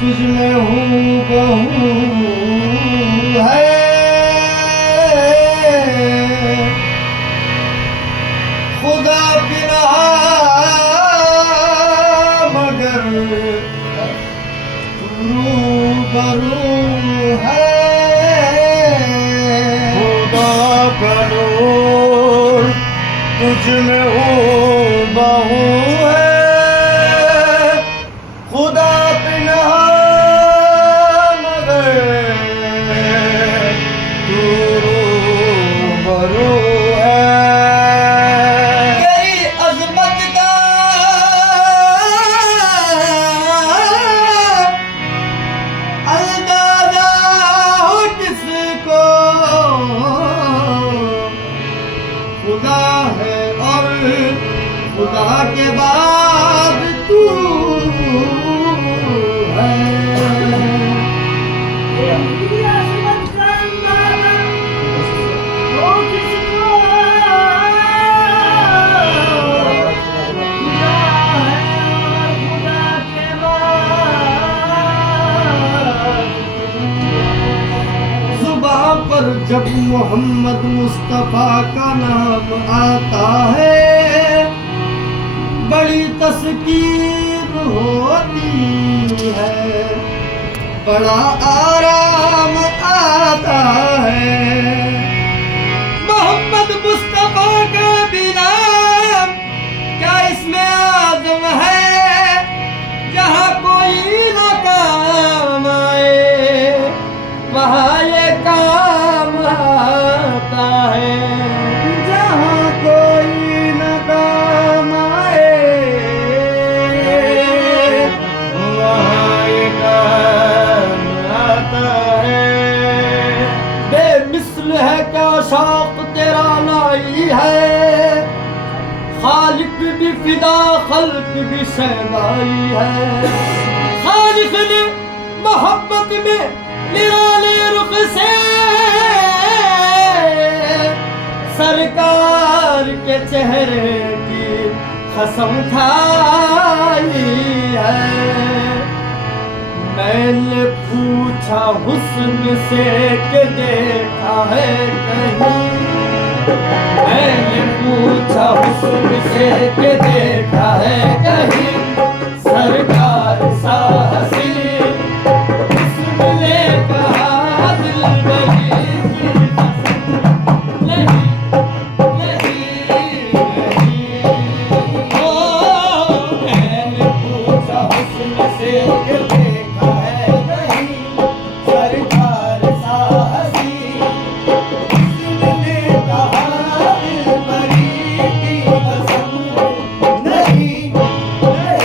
तुझ में हूँ बहू है, खुदा बिना मगर रूबरू है। खुदा का नूर तुझ में हूँ बहू है, खुदा बिना मगर तू रूबरू है। तेरी अजमत का अंदाजा हो किसको, खुदा है और खुदा के बाद तू है। जुबान पर जब मोहम्मद मुस्तफा का नाम आता है, बड़ी तस्कीर होती है, बड़ा आराम आता है। मोहम्मद मुस्तफा का बिना क्या इसमें आजम है, जहाँ कोई न काम आए वहाँ ये काम आता है। जहाँ कोई न काम आए वहाँ ये काम आता है। बेमिसल है क्या शौक तेरा लाई है, खालिक भी फिदा खल्क भी शहनाई है। खालिक ने मोहब्बत में निराले रुख से सरकार के चेहरे की कसम खाई है। मैंने पूछा हुस्न से कि देखा है कहीं, मैंने पूछा हुस्न से कि देखा है कहीं, सरकार सा हसीन उसने कहा दिल बड़ी की कसम नहीं नहीं नहीं। ओ मैंने पूछा हुस्न से कि देखा है कहीं, सरकार सा हसीन उसने कहा दिल बड़ी की कसम नहीं नहीं।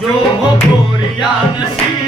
जो हो गोरिया नसीब